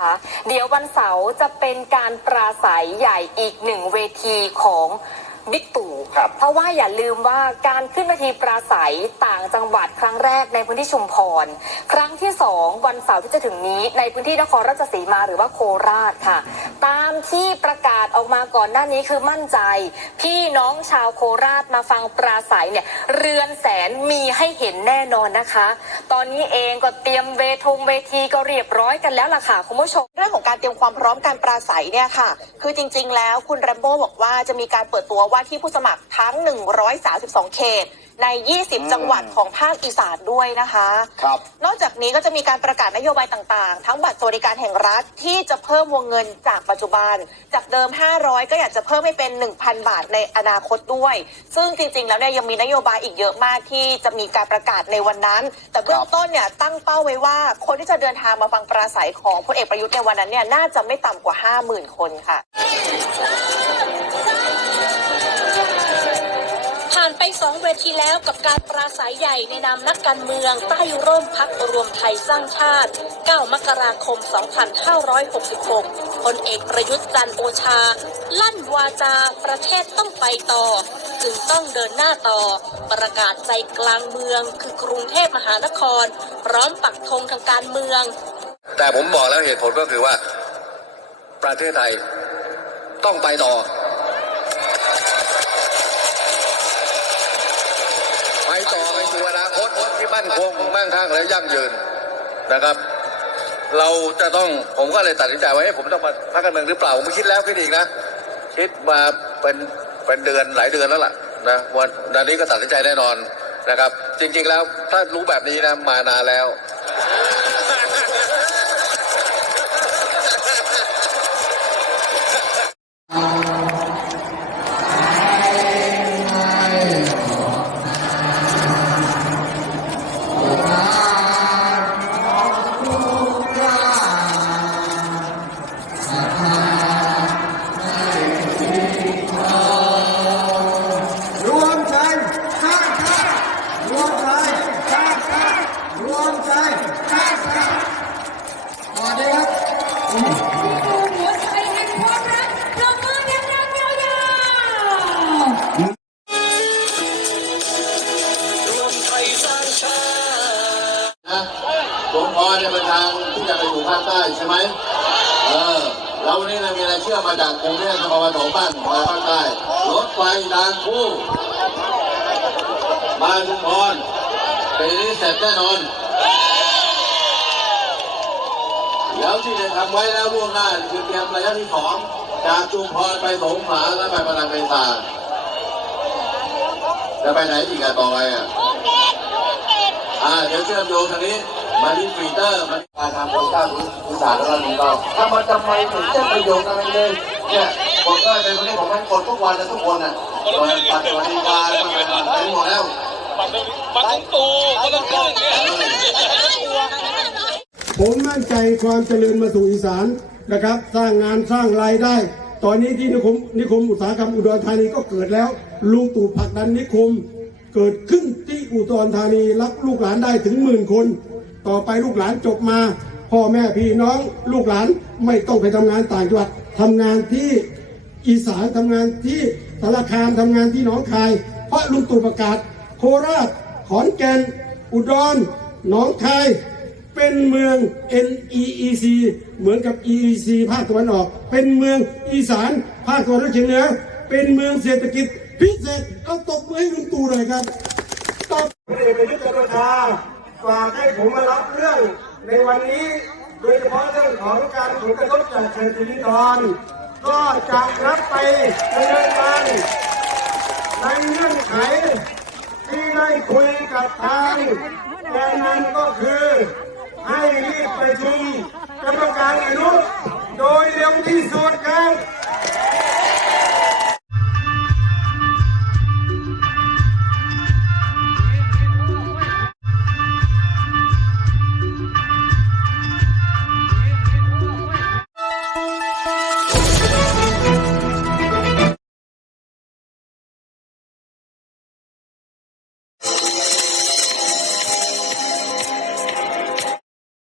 คะเดี๋ยววันเสาร์จะเป็นการปราศัยใหญ่อีกหนึ่งเวทีของ บิ๊กตู่ครับ เพราะว่าอย่าลืมว่าการขึ้นเวทีปราศัยต่างจังหวัดครั้งแรกในพื้นที่ชุมพร ครั้งที่สองวันเสาร์ที่จะถึงนี้ในพื้นที่นครราชสีมาหรือว่าโคราชค่ะ ตามที่ประกาศออกมาก่อนหน้านี้คือมั่นใจ พี่น้องชาวโคราชมาฟังปราศัยเนี่ยเรือนแสนมีให้เห็นแน่นอนนะคะ ตอนนี้เองก็เตรียมเวทงเวทีก็เรียบร้อยกันแล้วล่ะค่ะคุณผู้ชมเรื่องของการเตรียมความพร้อมการปราศัยเนี่ยค่ะ คือจริง ๆ แล้วคุณแรมโบ้บอกว่าจะมีการเปิดตัวว่าที่ผู้สมัครทั้ง 132 เขต ใน 20 จังหวัดของภาคอีสานด้วยนะคะครับนอกจากนี้ก็จะมีการประกาศนโยบายต่างๆ ทั้งบัตรสวัสดิการแห่งรัฐที่จะเพิ่มวงเงินจากปัจจุบัน จากเดิม 500 ก็อยากจะเพิ่มให้เป็น 1,000 บาทในอนาคตด้วย ซึ่งจริงๆ แล้วเนี่ยยังมีนโยบายอีกเยอะมากที่จะมีการประกาศในวันนั้น แต่เบื้องต้นเนี่ยตั้งเป้าไว้ว่าคนที่จะเดินทางมาฟังปราศัยของพลเอกประยุทธ์ในวันนั้นเนี่ยน่าจะไม่ต่ำกว่า 50,000 คนค่ะ สองเวทีแล้วกับการปราศัยใหญ่ในนามนักการเมือง ใต้ร่มพักรวมไทยสร้างชาติ 9 มกราคม 2566 พลเอกประยุทธ์จันโอชา ลั่นวาจาประเทศต้องไปต่อ จึงต้องเดินหน้าต่อ ประกาศใจกลางเมืองคือกรุงเทพมหานคร พร้อมปักธงทางการเมือง แต่ผมบอกแล้วเหตุผลก็คือว่า ประเทศไทยต้องไปต่อ ไปต่อไป สู่อนาคตที่มั่นคงมั่งคั่งและยั่งยืนนะครับ เราจะต้องผมก็เลยตัดสินใจว่าเอ๊ะผมต้องมาพักการเมืองหรือเปล่าผมคิดแล้วคิดอีกนะคิดมาเป็นเป็นเดือนหลายเดือนแล้วล่ะนะวันวันนี้ก็ตัดสินใจแน่นอนนะครับ จริง ๆ แล้วถ้ารู้แบบนี้นะมานานแล้ว หัวใจแห่งความรักปรบมือดังๆยานะสมพรเนี่ยเป็นทางที่จะไปอยู่ภาคใต้ใช่ไหมเออเรานี่นะมีอะไรเชื่อมาจากกรุงเทพนครปฐมบ้านมาภาคใต้รถไฟทางคู่มาชุมพรปีนี้เสร็จแน่นอนแล้ว ที่ได้ทำไว้แล้วล่วงหน้าคือเตรียมระยะที่สองจากชุมพรไปสงขลาแล้วไปพลังเมษาจะไปไหนอีกอะต่อไปอะอ่าเดี๋ยวเชื่อมโยงทางนี้มาที่ฟีเตอร์มันการทำโครงสร้างพื้นฐานแล้วนี่ก็ถ้ามันจะไปถึงเส้นประโยชน์อะไรเลยเนี่ยกดได้เป็นคนที่ผมให้กดทุกวันนะทุกคนน่ะเปิดบัตรสวัสดิการมันเป็นหมดแล้ว ผมมั่นใจความเจริญมาสู่อีสานนะครับ สร้างงานสร้างรายได้ ตอนนี้ที่นิคมนิคมอุตสาหกรรมอุดรธานีก็เกิดแล้วลุงตู่ผลักดันนิคม เกิดขึ้นที่อุดรธานีรับลูกหลานได้ถึงหมื่นคน ต่อไปลูกหลานจบมาพ่อแม่พี่น้องลูกหลานไม่ต้องไปทำงานต่างจังหวัดทำงานที่อีสานทำงานที่สารคามทำงานที่หนองคาย เพราะลุงตู่ประกาศ โคราชขอนแก่นอุดรหนองคาย เป็นเมือง NEEC เหมือนกับ EEC ภาคตะวันออก เป็นเมืองอีสานภาคตะวันออกเฉียงเหนือ เป็นเมืองเศรษฐกิจพิเศษเอาตบมือให้ลุงตู่หน่อยครับตบพลเอกประยุทธ์จันทร์โอชาฝากให้ผมมารับเรื่องในวันนี้โดยเฉพาะเรื่องของการผลกระทบจากเศรษฐกิจดอนก็จะรับไปดำเนินการในเงื่อนไขที่ได้คุยกับทางแกนนำก็คือ ให้รีบประชุมกรรมการอนุโดยเร็วที่สุดครับ